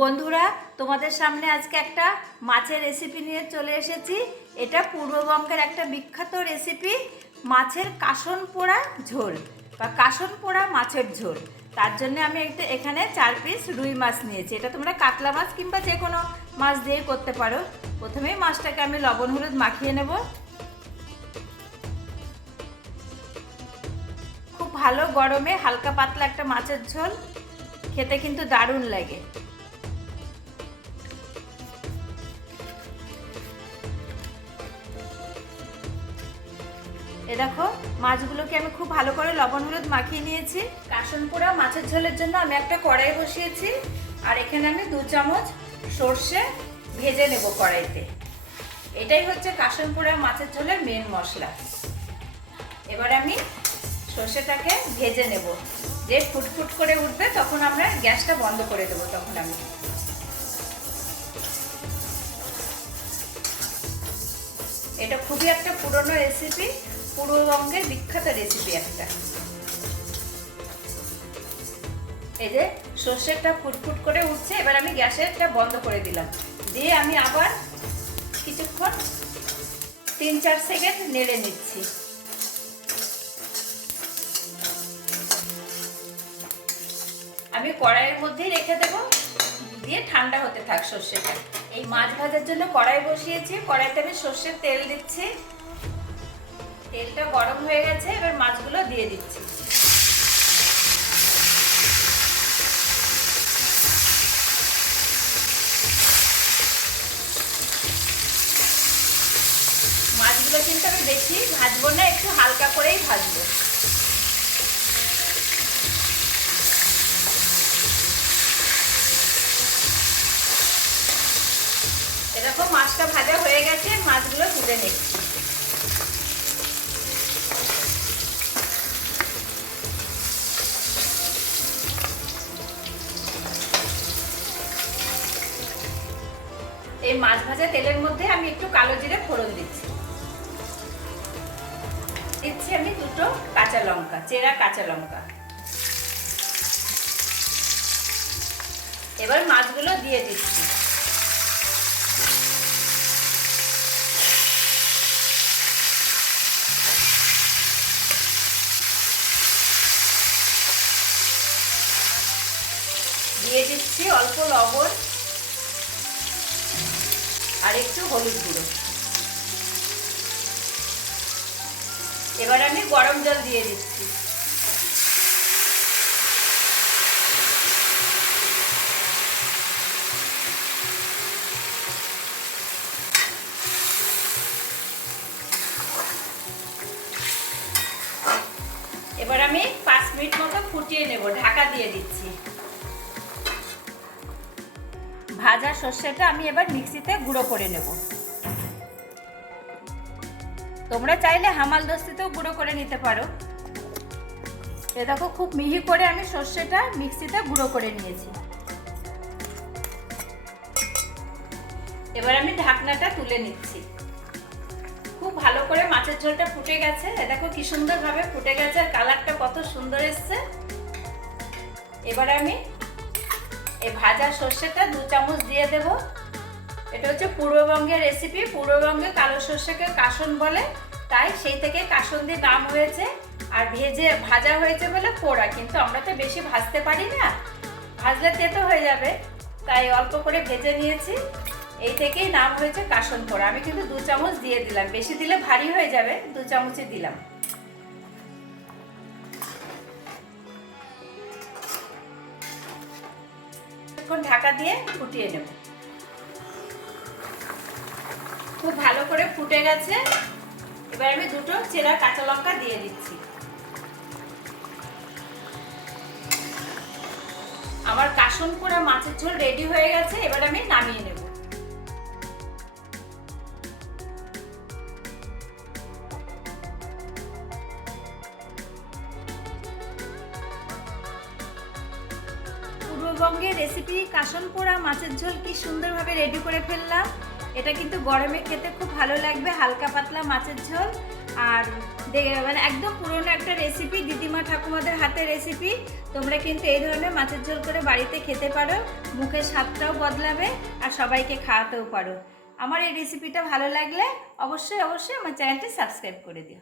বন্ধুরা, তোমাদের সামনে আজকে একটা মাছের রেসিপি নিয়ে চলে এসেছি। এটা পূর্ববঙ্গের একটা বিখ্যাত রেসিপি, মাছের কাসন পোড়া ঝোল বা কাসন পোড়া মাছের ঝোল। তার জন্য আমি এখানে 4 পিস রুই মাছ নিয়েছি। এটা তোমরা কাতলা মাছ কিংবা যে কোনো মাছ দিয়ে করতে পারো। প্রথমেই মাছটাকে আমি লবণ হলুদ মাখিয়ে নেব। খুব ভালো গরমে হালকা পাতলা একটা মাছের ঝোল খেতে কিন্তু দারুণ লাগে। এ দেখো, মাছগুলোকে আমি খুব ভালো করে লবণ হলুদ মাখিয়ে নিয়েছি। কাসন পোড়া মাছের ঝোলের জন্য আমি একটা কড়াই বসিয়েছি, আর এখানে আমি 2 চামচ সর্ষে ভেজে নেব কড়াইতে। এটাই হচ্ছে কাসন পোড়া মাছের ঝোলের মেন মশলা। এবার আমি সর্ষেটাকে ভেজে নেব। যে ফুটফুট করে উঠবে তখন আমরা গ্যাসটা বন্ধ করে দেবো। তখন আমি এটা খুবই একটা পুরনো রেসিপি, পূর্ববঙ্গের বিখ্যাত রেসিপি একটা। এই যে সর্ষেটা ফুটফুট করে উঠছে, এবার আমি গ্যাসেরটা বন্ধ করে দিলাম। দিয়ে আমি আবার কিছুক্ষণ 3-4 সেকেন্ড নেড়ে নিচ্ছি। আমি কড়াইয়ের মধ্যেই রেখে দেবো, দিয়ে ঠান্ডা হতে থাক সর্ষেটা। এই মাছ ভাজার জন্য কড়াই বসিয়েছি। কড়াইতে আমি সর্ষের তেল দিচ্ছি। তেলটা গরম হয়ে গেছে, এবার মাছগুলো দিয়ে দিচ্ছি। মাছগুলো কিন্তু আমি বেশি ভাজবো না, একটু হালকা করেই ভাজবো। এরকম মাছটা ভাজা হয়ে গেছে, মাছগুলো তুলে নিচ্ছি। এই মাছ ভাজা তেলের মধ্যে আমি একটু কালো জিরে ফোড়ন দিচ্ছি। দিচ্ছি আমি 2টো কাঁচা লঙ্কা, চেরা কাঁচা লঙ্কা। এবার মাছগুলো দিয়ে দিচ্ছি। দিয়ে দিচ্ছি অল্প লবণ আর একটু হলুদ গুঁড়ো। এবার আমি গরম জল দিয়ে দিচ্ছি। এবার আমি 5 মিনিট মতো ফুটিয়ে নেব, ঢাকা দিয়ে দিচ্ছি। ভাজা সর্ষেটা আমি এবার মিক্সিতে গুঁড়ো করে নেব। তোমরা চাইলে হামালদস্তিতেও গুঁড়ো করে নিতে পারো। এ দেখো, খুব মিহি করে আমি সর্ষেটা মিক্সিতে গুঁড়ো করে নিয়েছি। এবার আমি ঢাকনাটা তুলে নিচ্ছি। খুব ভালো করে মাছের ঝোলটা ফুটে গেছে। এ দেখো কি সুন্দরভাবে ফুটে গেছে, আর কালারটা কত সুন্দর এসছে। এবার আমি এই ভাজা সর্ষেটা 2 চামচ দিয়ে দেব। এটা হচ্ছে পূর্ববঙ্গের রেসিপি। পূর্ববঙ্গে কালো সর্ষেকে কাসন বলে, তাই সেই থেকে কাসন দিয়ে নাম হয়েছে। আর ভাজা হয়েছে বলে পোড়া, কিন্তু আমরা তো বেশি ভাজতে পারি না, ভাজলে তেতো হয়ে যাবে, তাই অল্প করে ভেজে নিয়েছি। এই থেকেই নাম হয়েছে কাসন পোড়া। আমি কিন্তু 2 চামচ দিয়ে দিলাম, বেশি দিলে ভারী হয়ে যাবে, 2 চামচই দিলাম। এখন ঢাকা দিয়ে ফুটিয়ে নেব। খুব ভালো করে ফুটে গেছে। এবার আমি 2টো চেরা কাঁচা লঙ্কা দিয়ে দিচ্ছি। আমার কাসন পোড়া মাছের ঝোল রেডি হয়ে গেছে। এবার আমি নামিয়ে নেব। পূর্ববঙ্গের রেসিপি কাসন পোড়া মাছের ঝোল কি সুন্দরভাবে রেডি করে ফেললাম। এটা কিন্তু গরমে খেতে খুব ভালো লাগবে, হালকা পাতলা মাছের ঝোল। আর মানে একদম পুরনো একটা রেসিপি, দিদিমা ঠাকুমাদের হাতের রেসিপি। তোমরা কিন্তু এই ধরনের মাছের ঝোল করে বাড়িতে খেতে পারো, মুখের স্বাদটাও বদলাবে আর সবাইকে খাওয়াতেও পারো। আমার এই রেসিপিটা ভালো লাগলে অবশ্যই অবশ্যই আমার চ্যানেলটি সাবস্ক্রাইব করে দিও।